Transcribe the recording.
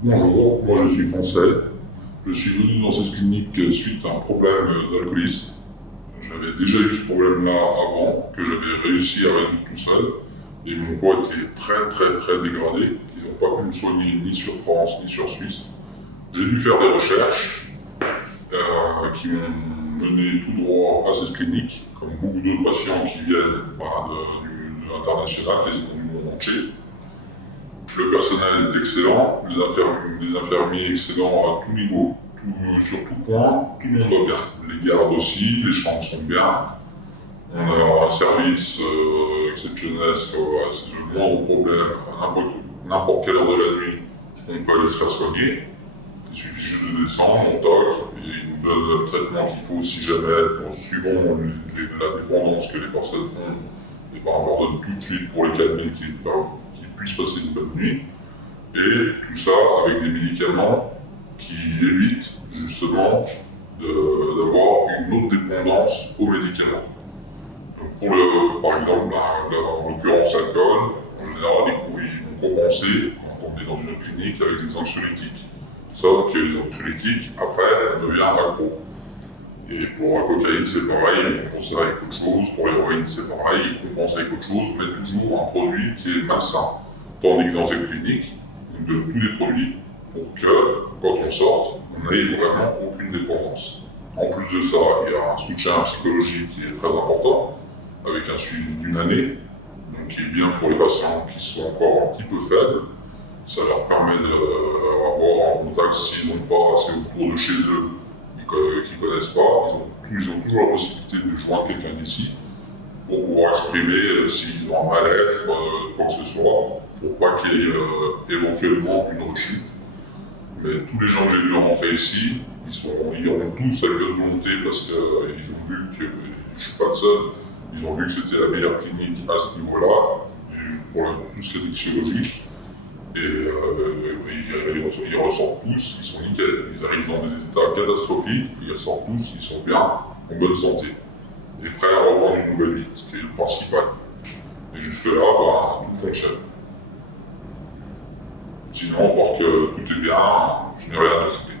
Bonjour, moi je suis français. Je suis venu dans cette clinique suite à un problème d'alcoolisme. J'avais déjà eu ce problème-là avant, que j'avais réussi à résoudre tout seul. Et mon poids était très dégradé, qu'ils n'ont pas pu me soigner ni sur France ni sur Suisse. J'ai dû faire des recherches qui m'ont mené tout droit à cette clinique, comme beaucoup d'autres patients qui viennent de l'international, quasiment du monde entier. Le personnel est excellent, les infirmiers excellents à tout niveau, sur tout point, tout le monde va bien. Les gardes aussi, les chambres sont bien. On a un service exceptionnel, c'est le moindre problème, à n'importe quelle heure de la nuit, on peut aller se faire soigner. Il suffit juste de descendre, on toque, et ils nous donnent le traitement qu'il faut si jamais, suivant la dépendance que les personnes ont, et on leur donne tout de suite pour les calmer, qu'ils puissent passer une bonne nuit. Et tout ça avec des médicaments qui évitent justement d'avoir une autre dépendance aux médicaments. Donc par exemple, en l'occurrence alcool, en général, ils vont compenser quand on est dans une clinique avec des anxiolytiques. Sauf que les anxiolytiques, après, on devient accro. Et pour la cocaïne, c'est pareil, ils compensent avec autre chose. Pour l'héroïne, c'est pareil, ils compensent avec autre chose, mais toujours un produit qui est malsain. Tandis que dans cette clinique, on donne tous les produits pour que, quand on sorte, on n'ait vraiment aucune dépendance. En plus de ça, il y a un soutien psychologique qui est très important, avec un suivi d'une année, donc qui est bien pour les patients qui sont encore un petit peu faibles. Ça leur permet d'avoir un contact s'ils n'ont pas assez autour de chez eux, qu'ils ne connaissent pas. Ils ont toujours la possibilité de joindre quelqu'un d'ici pour pouvoir exprimer s'ils ont un mal-être, quoi que ce soit, pour pas qu'il y ait éventuellement une rechute. Mais tous les gens que j'ai vus rentrer ici, ils iront tous avec bonne volonté parce qu'ils ont vu que je ne suis pas le seul. Ils ont vu que c'était la meilleure clinique à ce niveau-là, pour tout ce qui est chirurgie. Et ils ressortent tous, ils sont nickel. Ils arrivent dans des états catastrophiques, ils ressortent tous, ils sont bien, en bonne santé. Et prêts à reprendre une nouvelle vie, ce qui est le principal. Et jusque-là, tout fonctionne. Sinon, pour que tout est bien, je n'ai rien à ajouter.